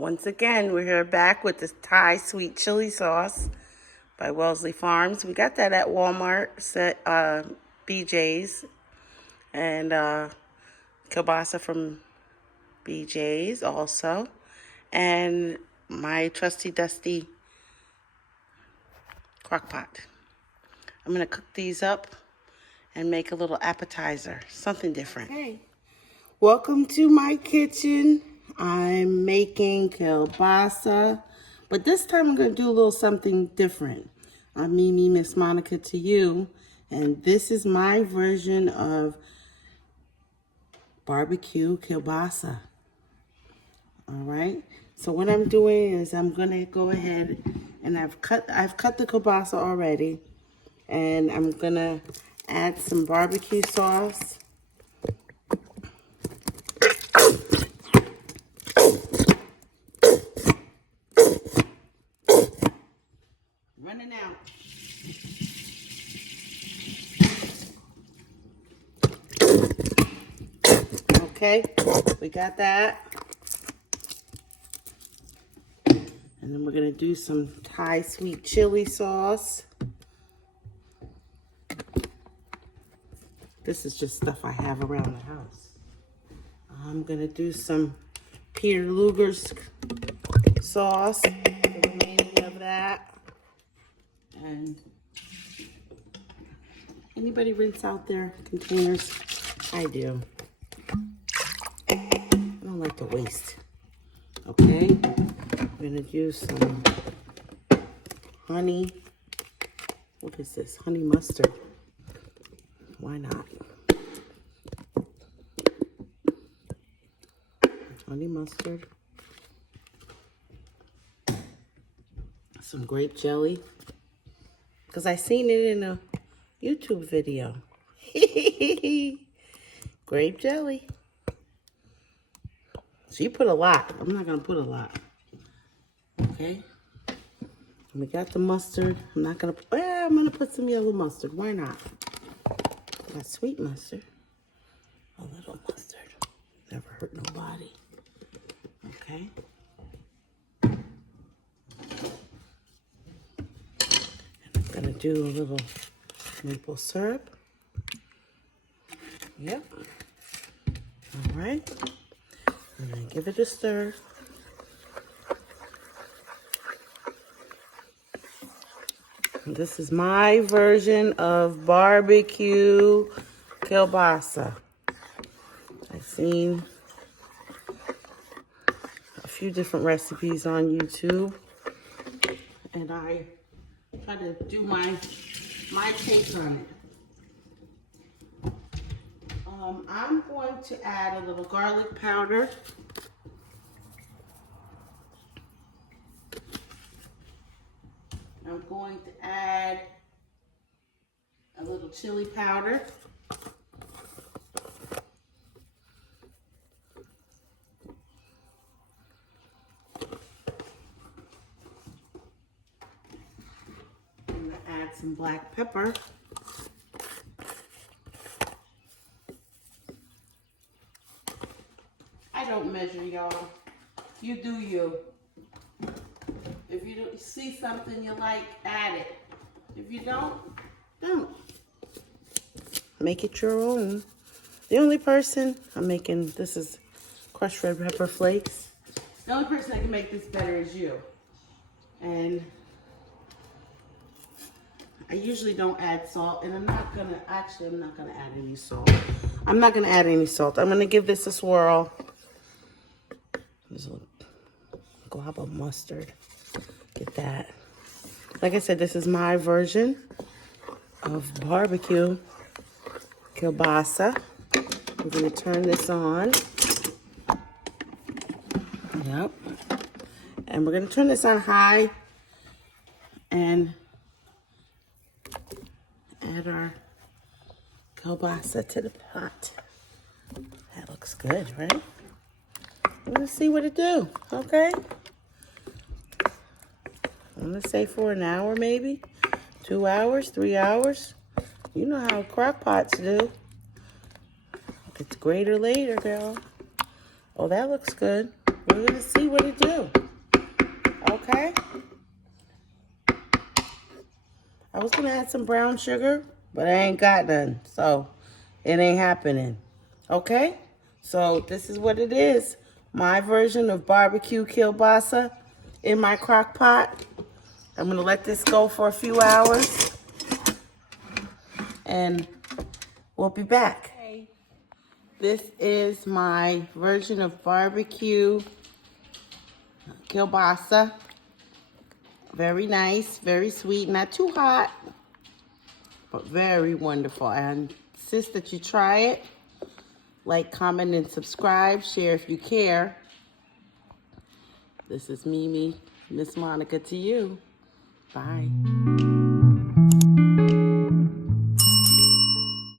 Once again, we're here back with this Thai sweet chili sauce by Wellesley Farms. We got that at Walmart, BJ's, and kielbasa from BJ's also, and my trusty dusty crock pot. I'm gonna cook these up and make a little appetizer, something different. Hey, welcome to my kitchen. I'm making kielbasa, but this time I'm gonna do a little something different. I'm Mimi, Miss Monica to you, and this is my version of barbecue kielbasa. All right, so what I'm doing is I'm gonna go ahead and I've cut the kielbasa already, and I'm gonna add some barbecue sauce. Running out. Okay, we got that. And then we're gonna do some Thai sweet chili sauce. This is just stuff I have around the house. I'm gonna do some Peter Luger's sauce, the remaining of that. And anybody rinse out their containers? I do. I don't like to waste. Okay, I'm gonna do some honey. What is this? Honey mustard. Why not? Honey mustard. Some grape jelly. Because I seen it in a YouTube video. Grape jelly. So you put a lot. I'm not going to put a lot. Okay. We got the mustard. I'm not going to... Well, I'm going to put some yellow mustard. Why not? Got sweet mustard. A little mustard. Never hurt nobody. Okay. And I'm going to do a little maple syrup. Yep. All right. And then give it a stir. And this is my version of barbecue kielbasa. I've seen a few different recipes on YouTube, and I try to do my take on it. I'm going to add a little garlic powder. I'm going to add a little chili powder. I'm going to add some black pepper. I don't measure, y'all. You do you. If you don't see something you like, add it. If you don't, don't. Make it your own. The only person I'm making, this is crushed red pepper flakes. The only person that can make this better is you. And I usually don't add salt, and I'm not gonna add any salt. I'm not gonna add any salt. I'm gonna give this a swirl. There's a glob of mustard. Get that. Like I said, this is my version of barbecue kielbasa. I'm going to turn this on. Yep. And we're going to turn this on high and add our kielbasa to the pot. That looks good, right? Let's see what it do, okay? I'm gonna say for an hour, maybe 2 hours, 3 hours. You know how crock pots do. It's greater later, girl. Oh, that looks good. We're gonna see what it do. add some brown sugar, but I ain't got none, so it ain't happening. Okay? So this is what it is. My version of barbecue kielbasa in my crock pot. I'm gonna let this go for a few hours and we'll be back. Okay. This is my version of barbecue kielbasa. Very nice, very sweet, not too hot, but very wonderful. I insist that you try it. Like, comment, and subscribe. Share if you care. This is Mimi, Miss Monica to you. Bye.